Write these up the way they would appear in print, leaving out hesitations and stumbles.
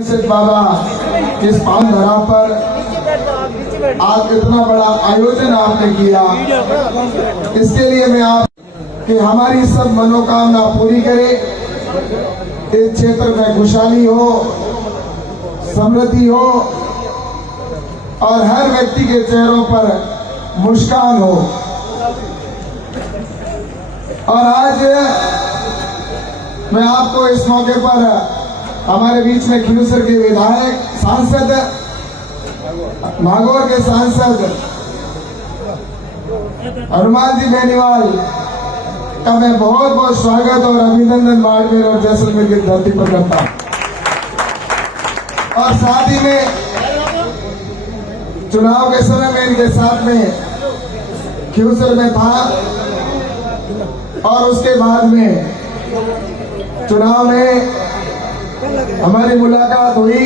बाबा इस पावन धरा पर आज इतना बड़ा आयोजन आपने किया, इसके लिए मैं आप कि हमारी सब मनोकामना पूरी करे। इस क्षेत्र में खुशहाली हो, समृद्धि हो और हर व्यक्ति के चेहरों पर मुस्कान हो। और आज मैं आपको इस मौके पर हमारे बीच में खिनुसर के विधायक सांसद, नागौर के सांसद हनुमान जी बेनीवाल का मैं बहुत बहुत स्वागत और अभिनंदन बाड़मेर और जैसलमेर की धरती पर करता हूं। और साथ ही में चुनाव के समय में इनके साथ में खिनुसर में था और उसके बाद में चुनाव में हमारी मुलाकात हुई,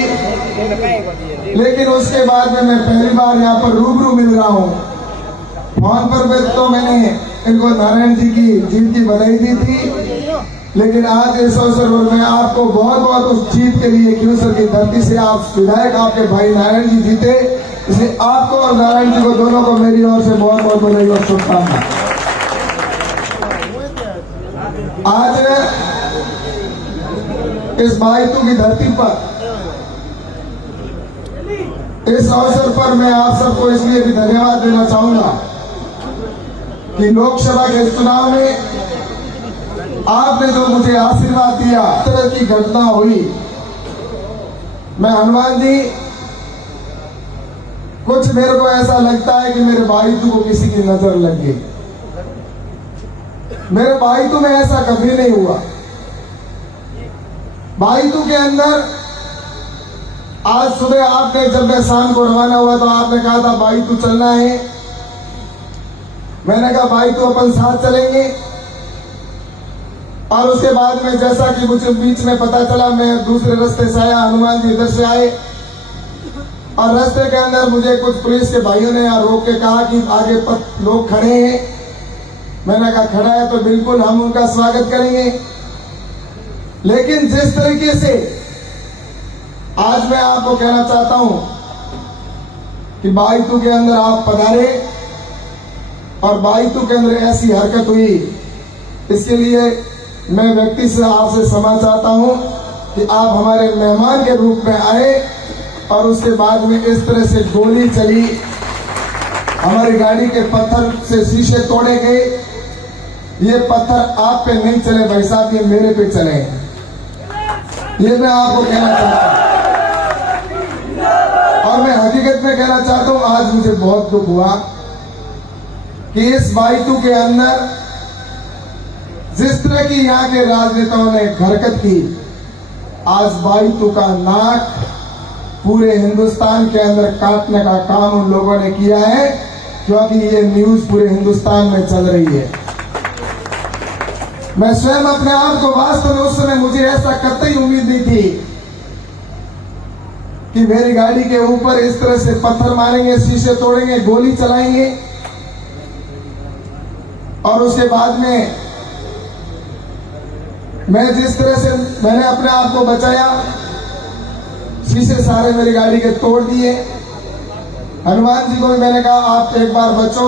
लेकिन उसके बाद में मैं पहली बार यहाँ पर रूबरू मिल रहा हूँ। फोन पर तो मैंने इनको नारायण जी की जीत की बधाई दी थी, लेकिन आज इस अवसर पर मैं आपको बहुत बहुत उस जीत के लिए खिनुसर की धरती से आप विधायक आपके भाई नारायण जी जीते, इसलिए आपको और नारायण जी को दोनों को मेरी ओर से बहुत बहुत बधाई और शुभकामनाएं। आज इस भाईतू की धरती पर इस अवसर पर मैं आप सबको इसलिए भी धन्यवाद देना चाहूंगा कि लोकसभा के चुनाव में आपने जो मुझे आशीर्वाद दिया, इस तरह की घटना हुई। मैं हनुमान जी, कुछ मेरे को ऐसा लगता है कि मेरे भाईतू को किसी की नजर लग गई। मेरे भाईतू में ऐसा कभी नहीं हुआ। भाईतू के अंदर आज सुबह आपने, जब मैं शाम को रवाना हुआ तो आपने कहा था भाईतू चलना है। मैंने कहा भाईतू अपन साथ चलेंगे। और उसके बाद में जैसा कि मुझे बीच में पता चला, मैं दूसरे रास्ते से आया, हनुमान जी इधर से आए और रास्ते के अंदर मुझे कुछ पुलिस के भाइयों ने यहाँ रोक के कहा कि आगे लोग खड़े हैं। मैंने कहा खड़ा है तो बिल्कुल हम उनका स्वागत करेंगे, लेकिन जिस तरीके से आज मैं आपको कहना चाहता हूं कि भाईतू के अंदर आप पधारे और भाईतू के अंदर ऐसी हरकत हुई, इसके लिए मैं व्यक्ति से आपसे क्षमा चाहता हूं कि आप हमारे मेहमान के रूप में आए और उसके बाद में इस तरह से गोली चली, हमारी गाड़ी के पत्थर से शीशे तोड़े गए। ये पत्थर आप पे नहीं चले भाई साहब, ये मेरे पे चले। ये मैं आपको कहना चाहता हूं और मैं हकीकत में कहना चाहता हूं, आज मुझे बहुत दुख हुआ कि इस भाईतू के अंदर जिस तरह की यहाँ के राजनेताओं ने हरकत की, आज भाईतू का नाक पूरे हिंदुस्तान के अंदर काटने का काम उन लोगों ने किया है, क्योंकि ये न्यूज पूरे हिंदुस्तान में चल रही है। मैं स्वयं अपने आप को वास्तव में उस समय मुझे ऐसा कतई उम्मीद नहीं थी कि मेरी गाड़ी के ऊपर इस तरह से पत्थर मारेंगे, शीशे तोड़ेंगे, गोली चलाएंगे। और उसके बाद में मैं जिस तरह से मैंने अपने आप को बचाया, शीशे सारे मेरी गाड़ी के तोड़ दिए। हनुमान जी को भी मैंने कहा आप एक बार बचो,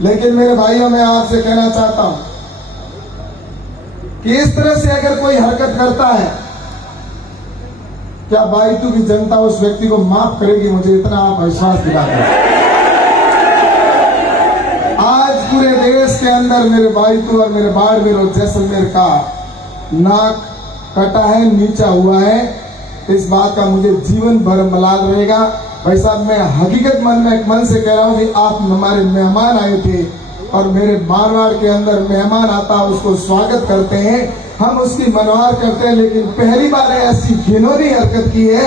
लेकिन मेरे भाइयों मैं आपसे कहना चाहता हूं कि इस तरह से अगर कोई हरकत करता है, क्या भाईतू की जनता उस व्यक्ति को माफ करेगी? मुझे इतना आप विश्वास दिलाते। आज पूरे देश के अंदर मेरे भाईतू और मेरे बाड़मेर और जैसलमेर का नाक कटा है, नीचा हुआ है। इस बात का मुझे जीवन भर मलाल रहेगा। भाई साहब, मैं हकीकत मन से कह रहा हूं कि आप हमारे मेहमान आए थे और मेरे मारवाड़ के अंदर मेहमान आता उसको स्वागत करते हैं, हम उसकी मनवार करते हैं, लेकिन पहली बार ऐसी घिनौनी हरकत की है।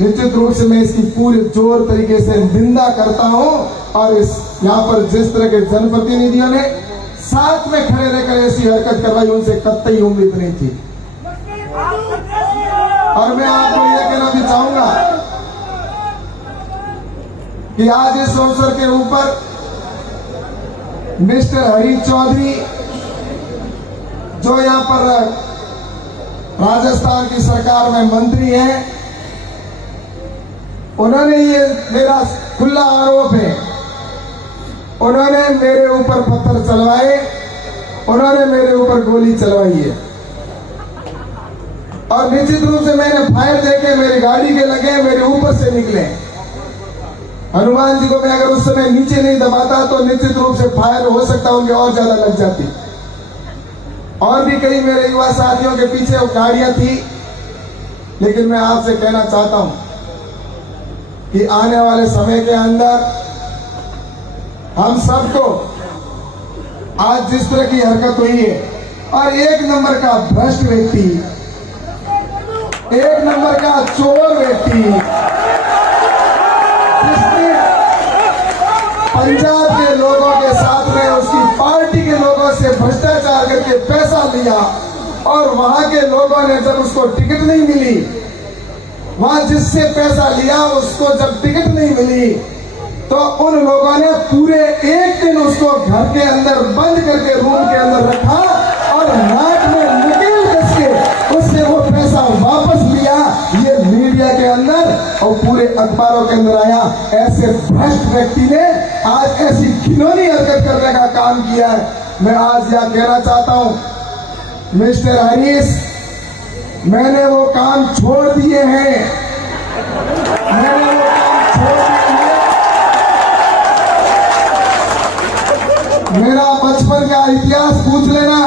निश्चित रूप से मैं इसकी पूरे जोर तरीके से निंदा करता हूं और इस यहाँ पर जिस तरह के जनप्रतिनिधियों ने साथ में खड़े रहकर ऐसी हरकत करवाई, उनसे कतई उम्मीद नहीं थी। और मैं आपको यह कहना भी चाहूंगा कि आज इस अवसर के ऊपर मिस्टर हरीश चौधरी जो यहाँ पर राजस्थान की सरकार में मंत्री हैं, उन्होंने ये मेरा खुला आरोप है, उन्होंने मेरे ऊपर पत्थर चलवाए, उन्होंने मेरे ऊपर गोली चलवाई है। और निश्चित रूप से मैंने फायर देखे, मेरी गाड़ी के लगे, मेरे ऊपर से निकले। हनुमान जी को मैं अगर उस समय नीचे नहीं दबाता तो निश्चित रूप से फायर हो सकता, उनके और ज्यादा लग जाती। और भी कई मेरे युवा साथियों के पीछे वो गाड़ियां थी। लेकिन मैं आपसे कहना चाहता हूं कि आने वाले समय के अंदर हम सबको आज जिस तरह की हरकत हुई है, और एक नंबर का भ्रष्ट व्यक्ति, एक नंबर का चोर व्यक्ति, जिसने पंजाब के लोगों के साथ में उसकी पार्टी के लोगों से भ्रष्टाचार करके पैसा लिया, और वहां के लोगों ने जब उसको टिकट नहीं मिली, वहां जिससे पैसा लिया उसको जब टिकट नहीं मिली, तो उन लोगों ने पूरे एक दिन उसको घर के अंदर बंद करके रूम के अंदर रखा और नाक में नकेल कस के उससे वो पैसा वापस लिया। ये मीडिया के अंदर और पूरे अखबारों के अंदर आया। ऐसे भ्रष्ट व्यक्ति ने आज ऐसी घिनौनी हरकत करने का काम किया है। मैं आज यह कहना चाहता हूं, मिस्टर हरीश, मैंने वो काम छोड़ दिए हैं, मैंने वो काम छोड़ दिए हैं। मेरा बचपन का इतिहास पूछ लेना।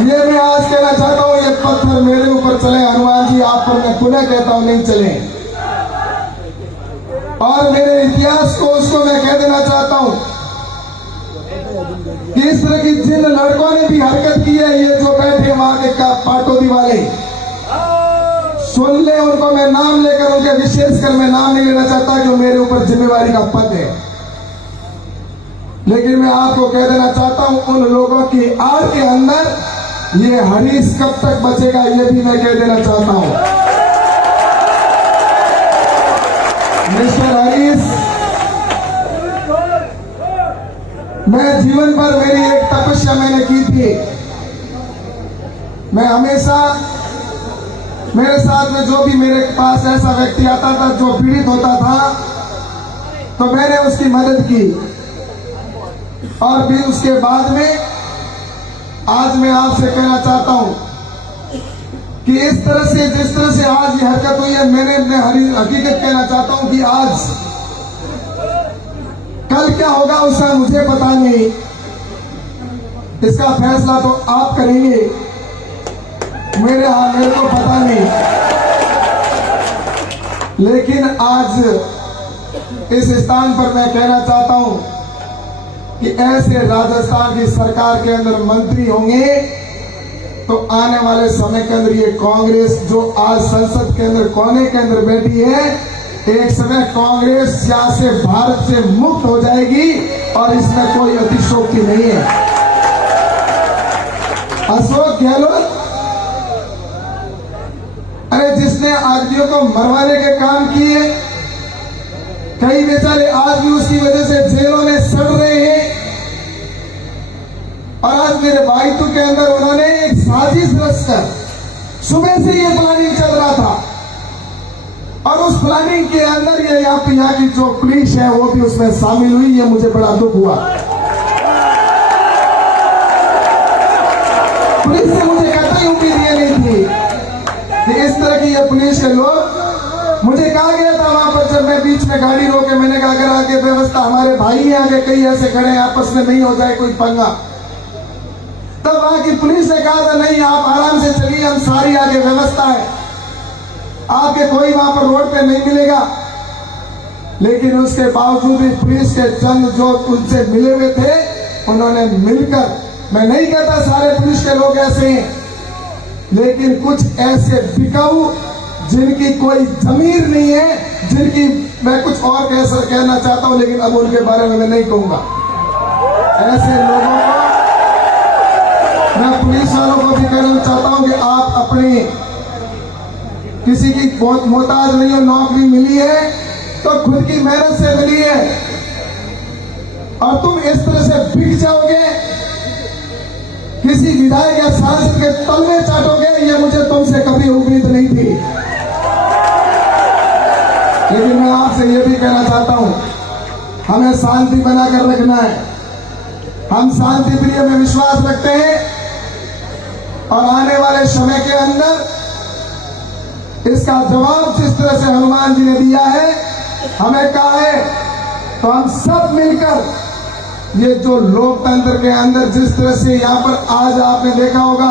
ये मैं आज कहना चाहता हूं, ये पत्थर मेरे ऊपर चले हनुमान जी, आप पर मैं पुनः कहता हूं नहीं चले। और मेरे इतिहास को उसको मैं कह देना चाहता हूं कि इस तरह की जिन लड़कों ने भी हरकत की है, ये जो बैठे वहां के पाटोदी वाले, सुन ले, उनको मैं नाम लेकर, उनके विशेषकर मैं नाम नहीं लेना चाहता कि मेरे ऊपर जिम्मेवारी का पद है, लेकिन मैं आपको कह देना चाहता हूं, उन लोगों की आड़ के अंदर ये हरीश कब तक बचेगा, ये भी मैं कह देना चाहता हूं। मिस्टर हरीश, मैं जीवन भर मेरी एक तपस्या मैंने की थी। मैं हमेशा, मेरे साथ में जो भी मेरे पास ऐसा व्यक्ति आता था जो पीड़ित होता था, तो मैंने उसकी मदद की। और फिर उसके बाद में आज मैं आपसे कहना चाहता हूं कि इस तरह से, जिस तरह से आज ये हरकत हुई है, मैंने हकीकत कहना चाहता हूं कि आज कल क्या होगा उसका मुझे पता नहीं, इसका फैसला तो आप करेंगे, मेरे को पता नहीं। लेकिन आज इस स्थान पर मैं कहना चाहता हूं कि ऐसे राजस्थान की सरकार के अंदर मंत्री होंगे तो आने वाले समय के अंदर ये कांग्रेस जो आज संसद के अंदर कोने के अंदर बैठी है, एक समय कांग्रेस यहां से भारत से मुक्त हो जाएगी और इसमें कोई अतिशयोक्ति नहीं है। अशोक गहलोत, अरे जिसने आदमियों को मरवाने के काम किए, कई बेचारे आज भी उसकी वजह से जेलों में सड़ रहे हैं। और आज मेरे भाईतू के अंदर उन्होंने एक साजिश रचकर, सुबह से ये प्लानिंग चल रहा था, और उस प्लानिंग के अंदर ये यहाँ की जो पुलिस है वो भी उसमें शामिल हुई। ये मुझे बड़ा दुख हुआ। पुलिस से मुझे कतई उम्मीद ये नहीं थी कि इस तरह की ये पुलिस के लोग, मुझे कहा गया था वहां पर जब मैं बीच में गाड़ी रोके, मैंने कहा अगर आगे व्यवस्था, हमारे भाई हैं आगे कई ऐसे खड़े हैं, आपस में नहीं हो जाए कोई पंगा, तब वहां की पुलिस ने कहा था नहीं आप आराम से चलिए, हम सारी आगे व्यवस्था है, आपके कोई वहां पर रोड पे नहीं मिलेगा। लेकिन उसके बावजूद भी पुलिस के चंद जो उनसे मिले हुए थे, उन्होंने मिलकर, मैं नहीं कहता सारे पुलिस के लोग ऐसे हैं, लेकिन कुछ ऐसे बिकाऊ जिनकी कोई जमीर नहीं है, जिनकी, मैं कुछ और कहना चाहता हूं लेकिन अब उनके बारे में मैं नहीं कहूंगा, ऐसे लोगों को मैं पुलिस वालों को भी कहना चाहता हूं कि आप अपनी किसी की बहुत मोहताज नहीं हो, नौकरी मिली है तो खुद की मेहनत से मिली है, और तुम इस तरह से बिक जाओगे कि किसी विधायक या सांसद के तलवे चाटोगे, ये मुझे तुमसे कभी उम्मीद नहीं थी। लेकिन मैं आपसे ये भी कहना चाहता हूं, हमें शांति बनाकर रखना है। हम शांति प्रिय में विश्वास रखते हैं और आने वाले समय के अंदर इसका जवाब जिस तरह से हनुमान जी ने दिया है, हमें कहा है, तो हम सब मिलकर ये जो लोकतंत्र के अंदर जिस तरह से यहाँ पर आज आपने देखा होगा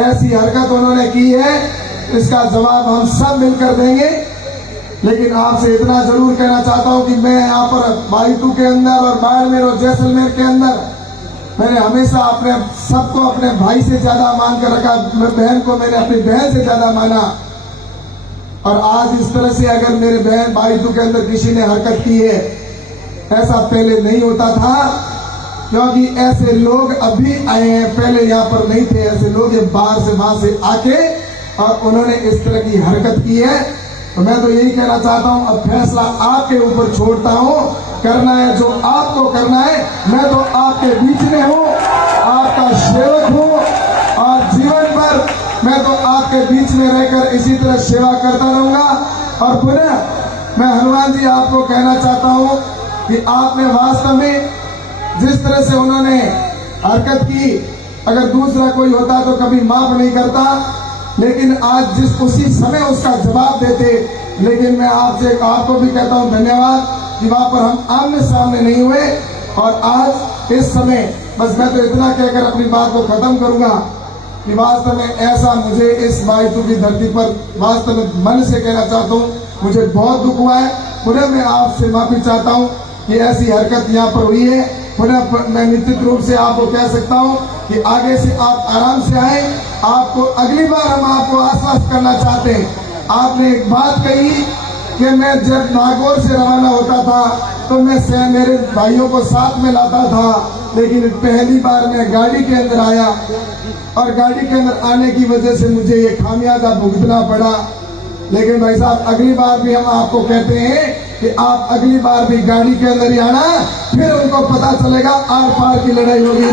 ऐसी हरकत उन्होंने की है, इसका जवाब हम सब मिलकर देंगे। लेकिन आपसे इतना जरूर कहना चाहता हूं कि मैं यहाँ पर बाईटू के अंदर और बाड़मेर और जैसलमेर के अंदर मैंने हमेशा अपने सबको अपने भाई से ज्यादा मान कर रखा। बहन को मैंने अपनी बहन से ज्यादा माना। और आज इस तरह से अगर मेरे बहन बाईटू के अंदर किसी ने हरकत की है, ऐसा पहले नहीं होता था, क्योंकि ऐसे लोग अभी आए हैं, पहले यहाँ पर नहीं थे ऐसे लोग। ये बाहर से वहां से आके और उन्होंने इस तरह की हरकत की है। तो मैं तो यही कहना चाहता हूं, अब फैसला आपके ऊपर छोड़ता हूं, करना है जो आपको करना है। मैं तो आपके बीच में हूं, आपका सेवक हूं और जीवन भर मैं तो आपके बीच में रहकर इसी तरह सेवा करता रहूंगा। और पुनः मैं हनुमान जी आपको कहना चाहता हूं कि आपने वास्तव में जिस तरह से उन्होंने हरकत की, अगर दूसरा कोई होता तो कभी माफ नहीं करता, लेकिन आज जिस उसी समय उसका जवाब देते। लेकिन मैं आपसे आपको भी कहता हूं धन्यवाद कि वहां पर हम आमने सामने नहीं हुए। और आज इस समय बस मैं तो इतना कहकर अपनी बात को खत्म करूंगा कि वास्तव में ऐसा मुझे इस बाईटू की धरती पर वास्तव में मन से कहना चाहता हूं, मुझे बहुत दुख हुआ है। पुनः मैं आपसे माफी चाहता हूं कि ऐसी हरकत यहाँ पर हुई है। पुनः मैं निश्चित रूप से आपको कह सकता हूं कि आगे से आप आराम से आए। आपको अगली बार हम आपको आश्वस्त करना चाहते हैं। आपने एक बात कही कि मैं जब नागौर से रवाना होता था तो मैं मेरे भाइयों को साथ में लाता था, लेकिन पहली बार मैं गाड़ी के अंदर आया और गाड़ी के अंदर आने की वजह से मुझे ये खामियाजा भुगतना पड़ा। लेकिन भाई साहब, अगली बार भी हम आपको कहते हैं कि आप अगली बार भी गाड़ी के अंदर ही आना, फिर उनको पता चलेगा आर पार की लड़ाई होगी।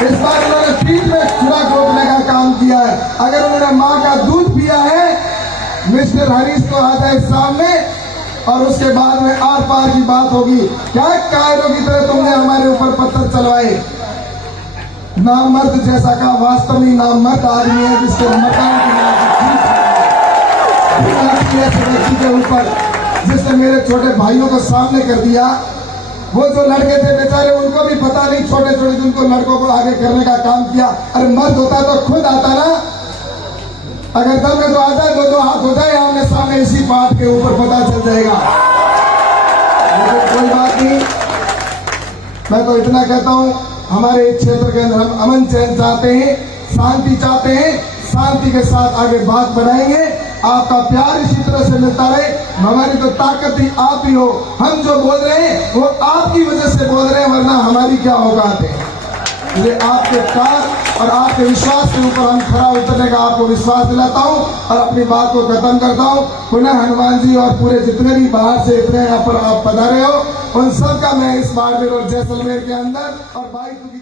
इस बार उन्होंने पीठ में छुरा रोकने का काम किया है। अगर उन्होंने माँ का दूध पिया है, मिस्टर हरीश को आ जाए सामने और उसके बाद में आर पार की बात होगी। क्या कायरों की तरह तुमने हमारे ऊपर पत्थर चलवाए। नामर्द जैसा का वास्तव में नामर्द आदमी है जिसके मकान की व्यक्ति के ऊपर जिसने मेरे छोटे भाइयों को सामने कर दिया। वो जो लड़के थे बेचारे, उनको भी पता नहीं, छोटे छोटे जिनको लड़कों को आगे करने का काम किया। अरे मर्द होता तो खुद आता ना, अगर दम में तो आता है, दो हाथ हो जाए आमने सामने, इसी बात के ऊपर पता चल जाएगा। कोई बात नहीं, मैं तो इतना कहता हूं, हमारे इस क्षेत्र के अंदर हम अमन चैन चाहते हैं, शांति चाहते हैं, शांति के साथ आगे बात बढ़ाएंगे। आपका प्यार इसी तरह से मिलता रहे। हमारी तो ताकत ही आप ही हो। हम जो बोल रहे हैं वो आपकी वजह से बोल रहे हैं, वरना हमारी क्या औकात है। ये आपके प्यार और आपके विश्वास के ऊपर हम खरा उतरने का आपको विश्वास दिलाता हूं और अपनी बात को खत्म करता हूं। पुनः हनुमान जी और पूरे जितने भी बाहर से इतने यहाँ पर आप पधारे हो, उन सबका मैं इस बाड़मेर और जैसलमेर के अंदर और बाईटू